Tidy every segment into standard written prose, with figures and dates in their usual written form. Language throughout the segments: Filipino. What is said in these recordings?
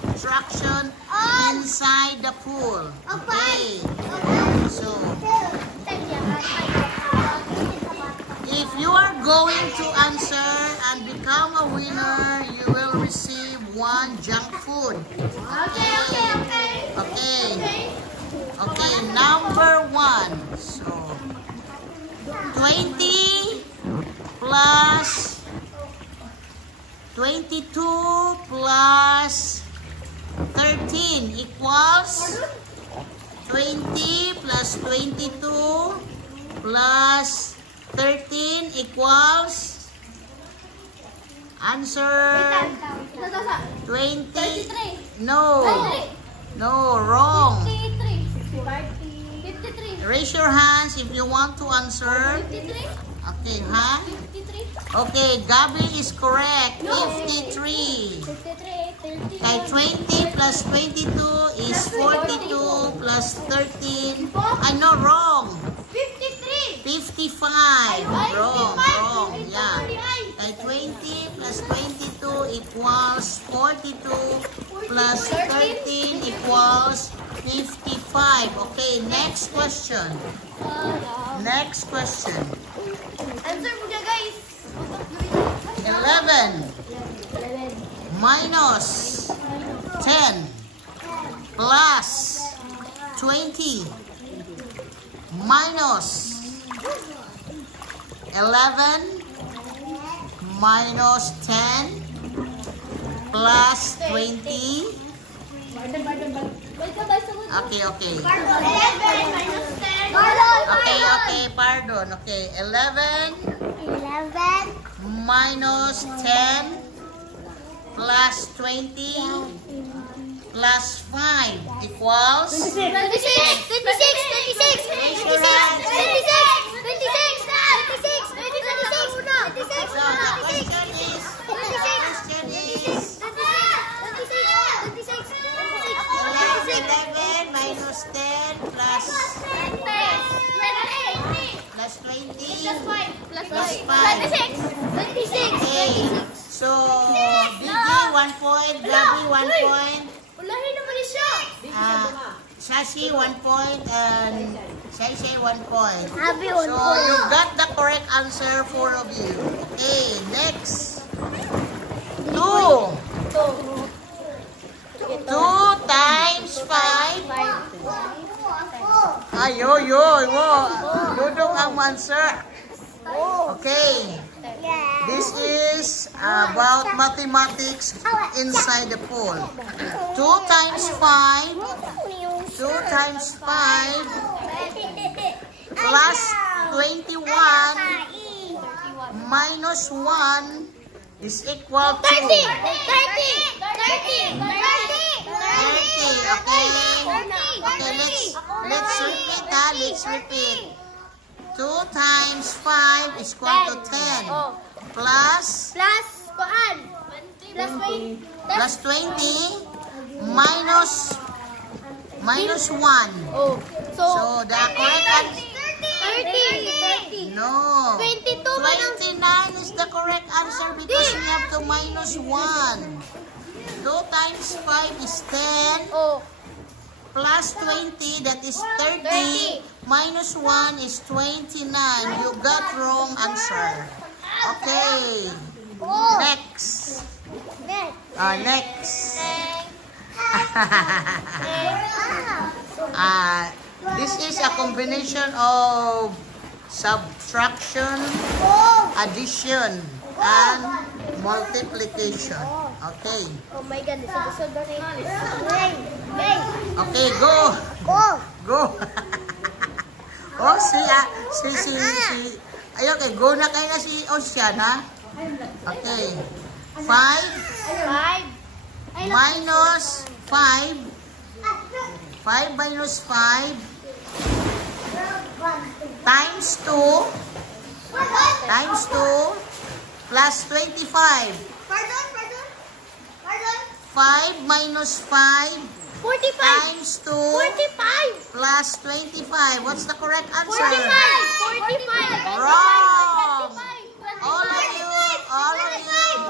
subtraction inside the pool. Okay. So, if you are going to answer and become a winner, you will receive 1 junk food. Okay, number 1. So, 20 plus 22 plus 13 equals 20 plus 22 plus 13 equals answer 20. No, wrong. 53. Raise your hands if you want to answer. 53. Okay, huh? 53. Okay, Gabi is correct. 53. 53. Okay, 20 plus 22 is 42 plus 13. I know, wrong. 53. 55. Wrong. Yeah. Okay, 20 plus 22 equals 42 plus 13 equals 55. Okay, next question. Next question. Answer mo dyan, guys. 11 minus 10 plus 20 minus 11 minus 10 plus 20. Okay. 11 minus 10. Pardon. Okay, 11 minus 10 plus 20 plus 5 equals 26. plus 5. Okay. So, Gigi 1 point, Gabi 1 point, Ulahin naman siya. Sashi 1 point, and Shaishay 1 point. Abi, So, you got the correct answer, 4 of you. Okay, next. 2. 2 times 5. Dudong ang answer. Okay. This is about mathematics inside the pool. 2 times 5 plus 21 minus 1 is equal to 30. Okay, let's repeat. 2 times 5 is equal to 10 plus 20 minus 1. So the correct answer, 30. no, 22 29 is the correct answer because we have to minus 1. 2 times 5 is 10 plus 20, that is 30, minus 1 is 29. You got wrong answer. Okay. Next. This is a combination of subtraction, addition, and multiplication. Okay. Oh my God, this is so dirty. Okay, go. Oh, si. Ay, okay, go na kayo na si Ocean, ha? Okay. 5 minus 5. 5 minus 5 times 2 plus 25. Pardon? 5 minus 5 45. times 2 45. plus 25. What's the correct answer? 45. Wrong. All of you.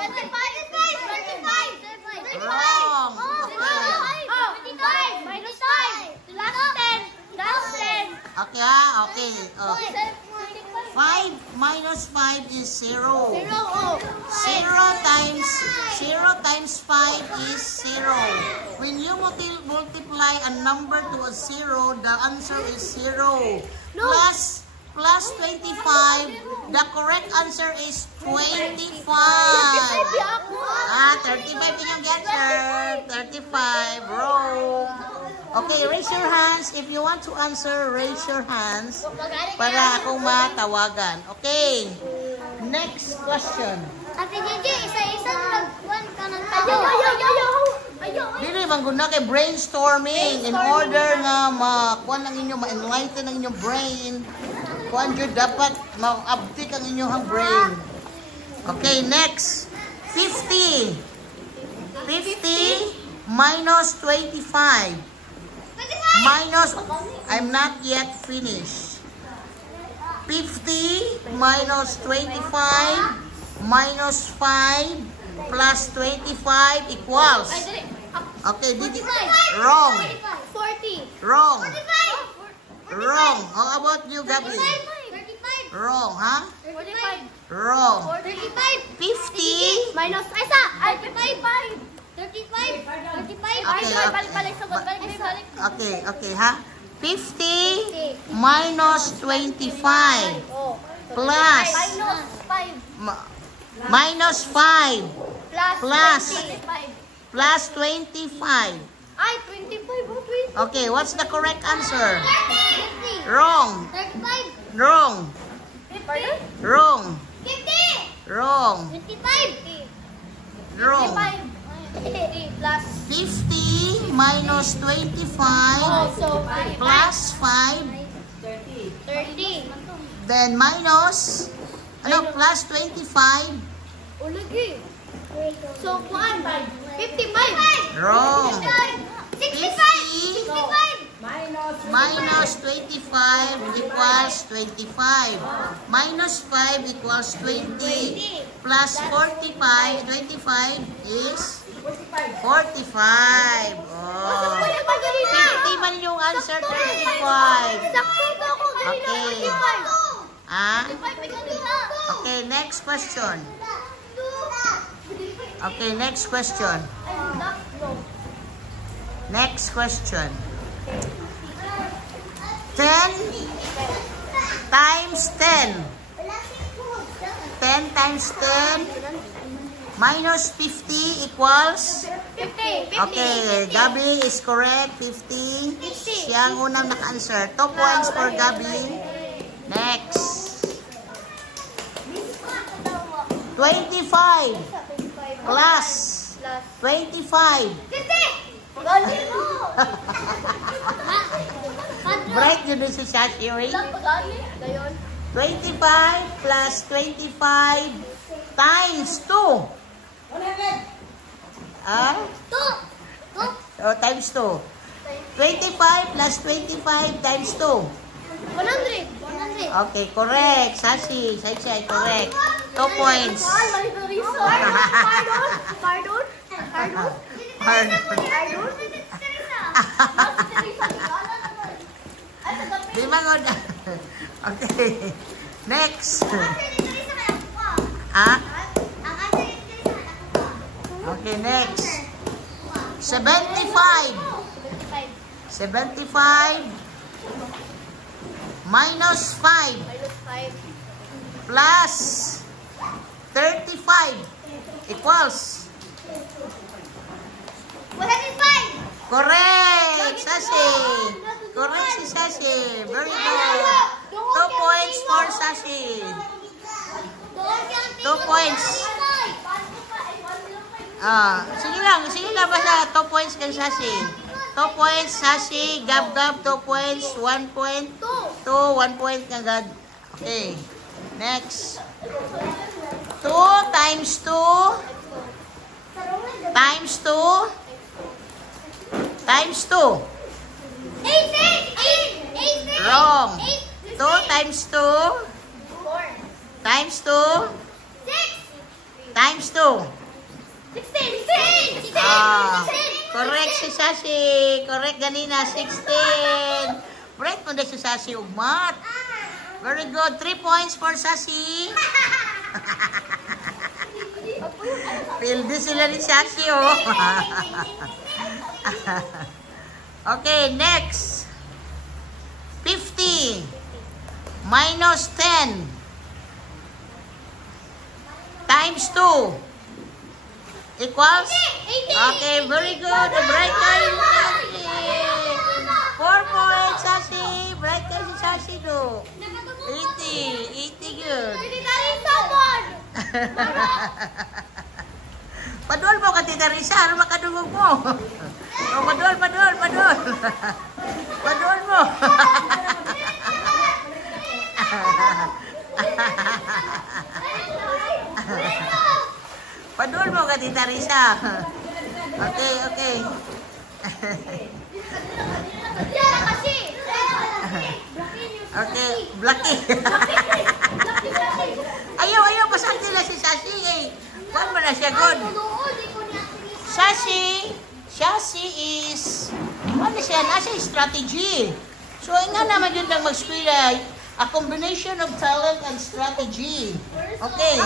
25. Wrong. Okay, ha? Okay. Oh. 5 minus 5 is 0. 0 times 5 is 0. When you multiply a number to a 0, the answer is 0. Plus 25, the correct answer is 25. 35 yung answer. 35, wrong. Okay, raise your hands. If you want to answer, raise your hands para akong matawagan. Okay. Next question. Ate Gigi, isa-isa nagkuhan ka ng ayaw. Dili bang guna kay brainstorming in order nga makuha lang inyo, ma-enlighten ang inyong brain. Kuan jud dapat ma-update ang inyong brain. Okay, next. 50 minus 25. Minus, I'm not yet finished. 50 minus 25 minus 5 plus 25 equals. Okay, wrong. 40. Wrong. 45. Wrong. How about you, Gabi? 35. Wrong, ha? 45. Wrong. 35. 50 Minus, isa. 35. 35. Balik. Okay, ha? 50 minus 25 plus minus 5 plus 25. Ay, 25. Okay, what's the correct answer? 50. Wrong. 35. Wrong. 50. Wrong. 50. Wrong. 25. Wrong. 50 plus 50 minus 25 plus 5 30. then minus plus 25. Ulagi. So, 55. Wrong. 65. Minus 25 equals 25. Minus 5 equals 20. Plus 45, 25 is 45. Oh. 50 man yung answer, 35. Okay. Okay, next question. Okay, next question. Next question. 10 times 10. 10 times 10 minus 50 equals? 50. Okay, Gabi is correct. 50. Siya ang unang naka-answer. 2 points for Gabi. Next. 25 plus 25. 50. Break yun din si Shashiri. 25 plus 25 times 2. Times 2. 25 plus 25 times 2. 100. Okay, correct. Sashi, correct. 2 points. Pardon. Di ba good? Okay. Next. Okay, next. 75 minus 5 plus 35 equals? 105. Correct, Sashi. Correct si Sashi. Very good. 2 points for Sashi. 2 points. Sige lang basta 2 points kay Sashi. 2 points, Sashi. Gab, 2 points. 1 point. 1 point kagad. Okay. Next. 2 times 2 times 2 times 2. 8. Wrong. 2 times 2 times 2 times 2. 16. Correct si Sashi. Correct ganina. 16. Bright mo na si Sashi ugmat. Very good. 3 points for Sashi. Pildi sila ni Sashi, oh. Okay, next. 50 minus 10 times 2 equals? Okay, very good. Bright kayo si Sashi. 4 points, Sashi. Bright kayo si Sashi, do. 80 good. Padul mo ka, Tita Risa. Ano makadungog mo? Oh, padul. Padul mo. Padul mo ka, Tita Risa. Okay. Okay, Blacky. Ayaw, pasang nila si Sashi eh. Kuhan mo na siya, good. Sashi is, ano siya, nasa strategy. So, nga naman yun lang mag-spray, a combination of talent and strategy. Okay.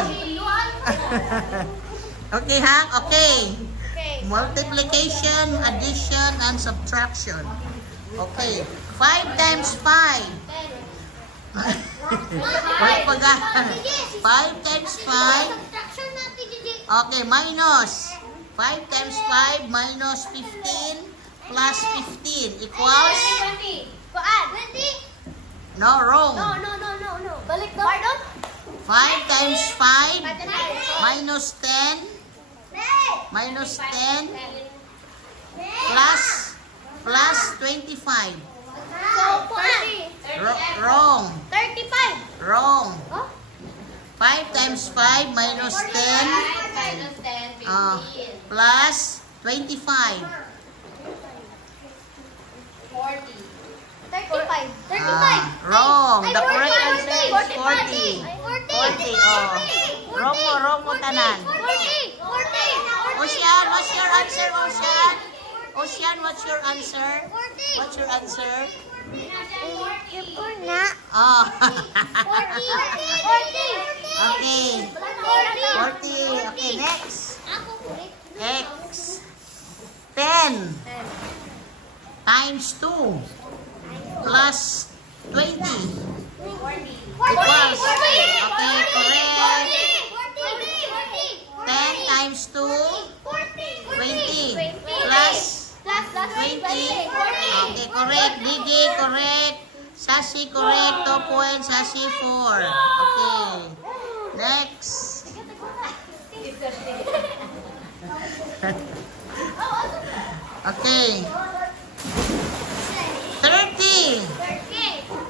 Okay, ha? Okay. Multiplication, addition, and subtraction. Okay. 5 times 5. 5 times 5. Okay, minus. 5 times 5 minus 15 plus 15 equals? 20. No, wrong. No. Balik daw. 5 times 5 minus 10 plus 25. So, 40. Wrong. 35. Wrong. Oh? 5 times 5 minus 10 plus 25. 35. Wrong. Ay, The correct 40. answer is 40. 40. Wrong mo tanan. 40. Ocean, what's your answer, Ocean? Ocean, what's your answer? What's your answer? Oh. 40. Okay. 40. Okay, next. X. 10 times 2 plus 20 equals. Okay, correct. 10 times 2, 20 plus 20. Okay, correct. Digi, correct. Sashi, correct. 2 points. Sashi, 4. Okay. Next. Okay. 30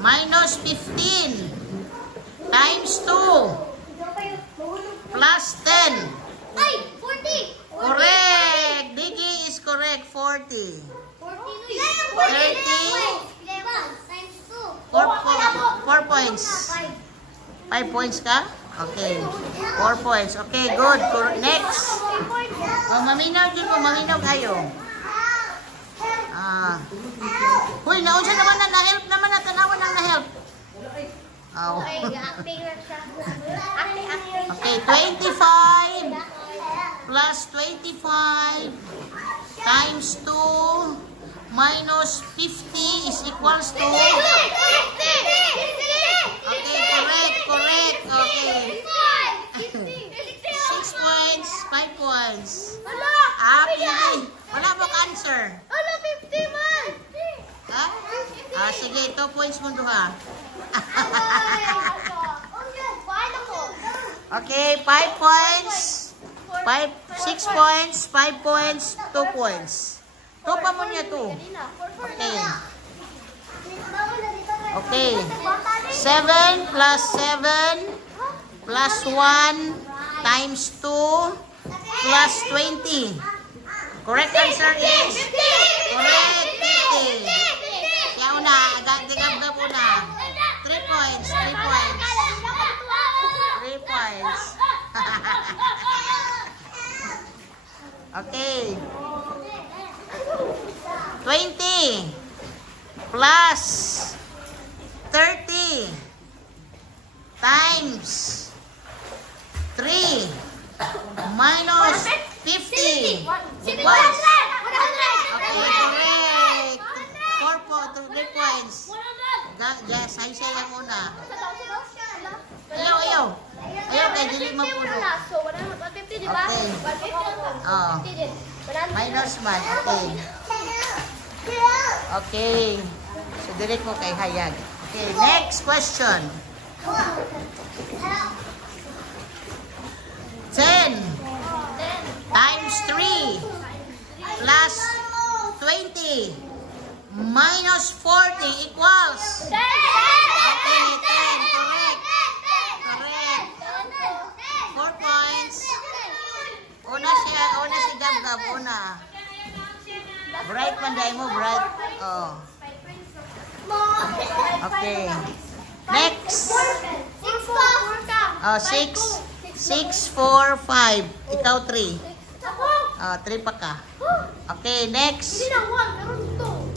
minus 15 times 2 plus 10. Ay, 40. Correct. Digi is correct. 40. 4 points. 5 points ka? Okay. 4 points. Okay, good. Next. Oh, maminaw dyan mo. Maminaw kayo. Huy, naunsa naman na na-help naman na. Tanawan ang na-help. Oh. Okay, 25 plus 25 times 2 minus 50 is equals to? Okay, correct. Okay. 6 points, 5 points. Pili. Wala mo answer. Ano, 50 man? Ha? Sige, 2 points mo duha. Okay, 5 points. 6 points, 5 points, 2 points. 2 pa mo niya 2. Okay. 7 plus 7 plus 1 times 2 plus 20. Correct answer is? Correct. 50. Siya una. Agad-agad po na. 3 points. 3 points. 3 points. Okay. 20 plus 30 times 3 minus 50 equals. Okay, correct. 3 points. Yes, ay siya yung una. Ayaw. Ayaw, kaya dili mapuno. Okay. Oh. Minus man. Okay. Okay. So, dili ko kay Hayag. Okay, next question. 10 times 3 plus 20 minus 40 equals. Okay, 10. Correct. Correct. 4 points. Una si Gab-Gab. Una. Bright man dahil mo, bright. Oh. Okay. Next. 6, 4, 5. Ikaw 3. 3 pa ka. Okay, next.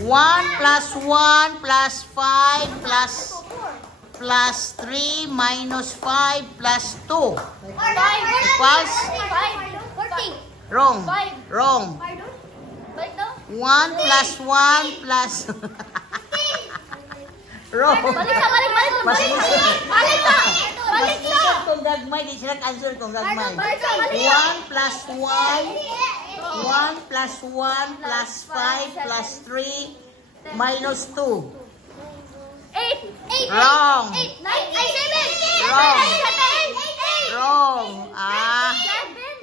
1 plus 1 plus 5 plus 3 minus 5 plus 2 equals. Wrong. Wrong. 1 plus 1 plus wrong. Balik kung gagmay, di sila answer kung gagmay. 1 plus 1 plus 1 plus 5 plus 3 minus 2. 8. Wrong. 7. Wrong.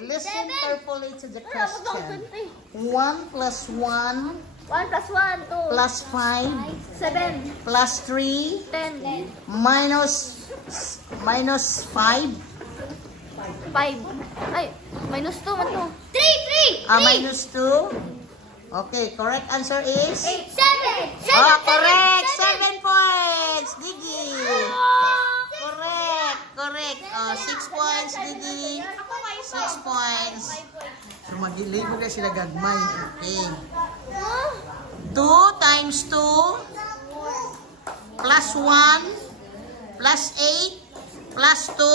Listen carefully to the question. 1 plus 1 1 plus 1, 2. plus 5 7. plus 3 10. minus 5. 5. Ay, minus 2 man to. 3. Minus 2. Okay, correct answer is? 7. Correct. 7 points. Digi. Correct. 6 points, Digi. 6 points. So, mag-delay mo kasi sila gagmay. Okay. 2 times 2 plus 1 plus 8 plus 2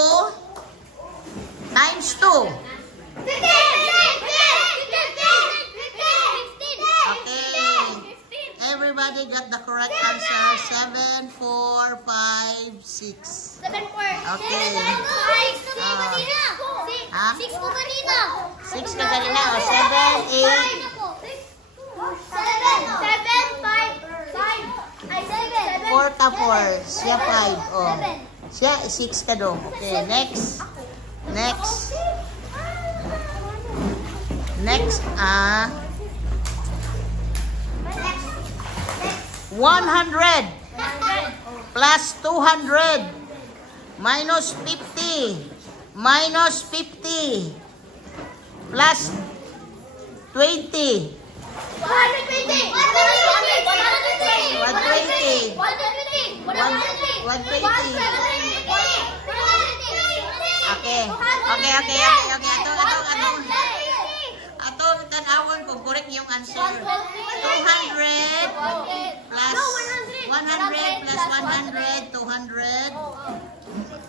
times 2. Okay. Everybody got the correct answer. 7, 4, 5, 6. 7, 4. Okay. 6 ko kanina. 6 ka kanina. 7, 8. 4 ka 4. Siya 5. Oh. Siya 6 ka do. Okay, next. Next. 100 plus 200 minus 50 minus 50 plus 20. 120. Okay. Ato tanawon kung correct yung answer. 200 plus 100 plus 100, 200.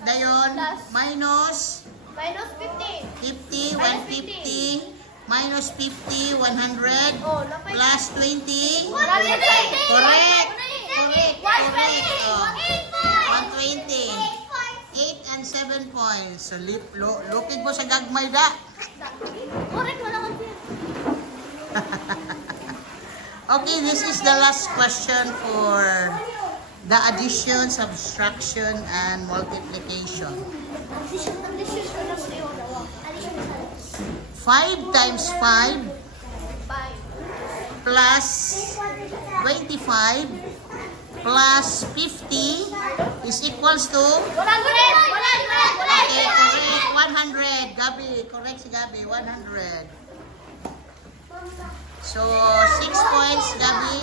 Dayon minus 50, 150 minus 50, 100 plus 20. Correct. 120. 8 and 7 points. So, lukid mo sa gagmay da. Okay, this is the last question for the addition, subtraction, and multiplication. 5 times 5 plus 25 plus 50 is equals to? Okay, correct. 100. Gabi, correct si Gabi. 100. So, 6 points, Gabi.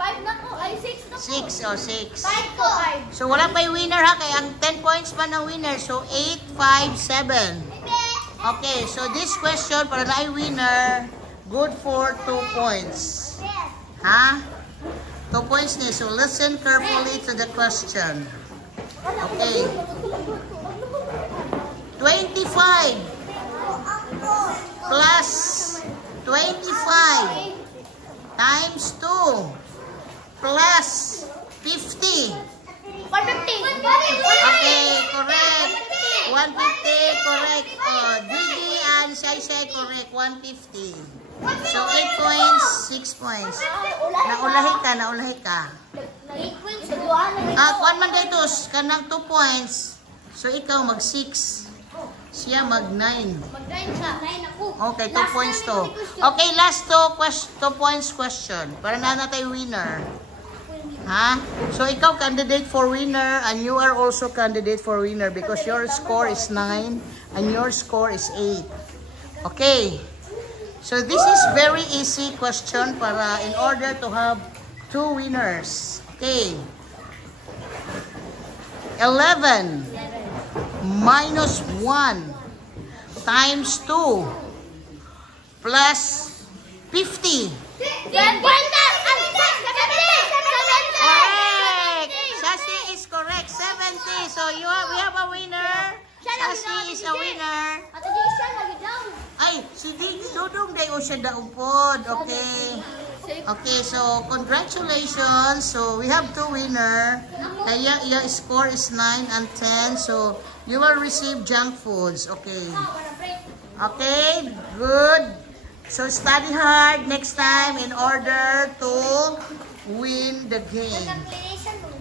5 na ko. Ay, 6 na ko. 6 o 6. 5 ko. So, wala pa yung winner ha. Kaya ang 10 points pa ng winner. So, 8, 5, 7. Okay, so this question para na ay winner, good for 2 points. Ha? 2 points ni. So listen carefully to the question. Okay. 25 plus 25 times 2 plus 50. 150. Okay, correct. 150, correct. Gigi and Shai correct. 150. So 8 points, 6 points. Naulahi ka. 8 points. Kuan man dito, kanang 2 points. So ikaw mag 6. Siya mag 9. Mag-9 siya. 9 ako. Okay, 2 points to. Okay, last 2 points question. Para na natin winner. Ha? So ikaw candidate for winner and you are also candidate for winner because your score is 9 and your score is 8. Okay. So this is very easy question para in order to have 2 winners. Okay. 11 minus 1 times 2 plus 50. Correct! Sassy is correct. 70. So we have a winner. Sassy is a winner. Ay, si Dudong day o siya daupod. Okay. Okay, so congratulations. So we have 2 winner. Kaya your score is 9 and 10. So you will receive junk foods. Okay. Okay, good. So study hard next time in order to win the game.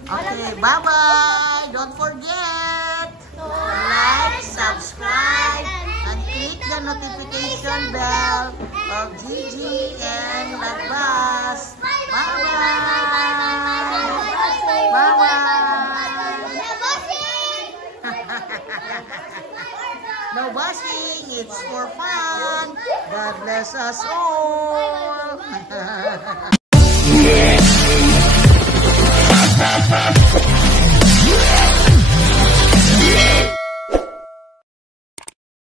Okay, bye-bye. Don't forget to like, subscribe, and click the notification bell of Gigi and Lagbas. Bye-bye. Bye-bye. No bossing, it's for fun. God bless us all.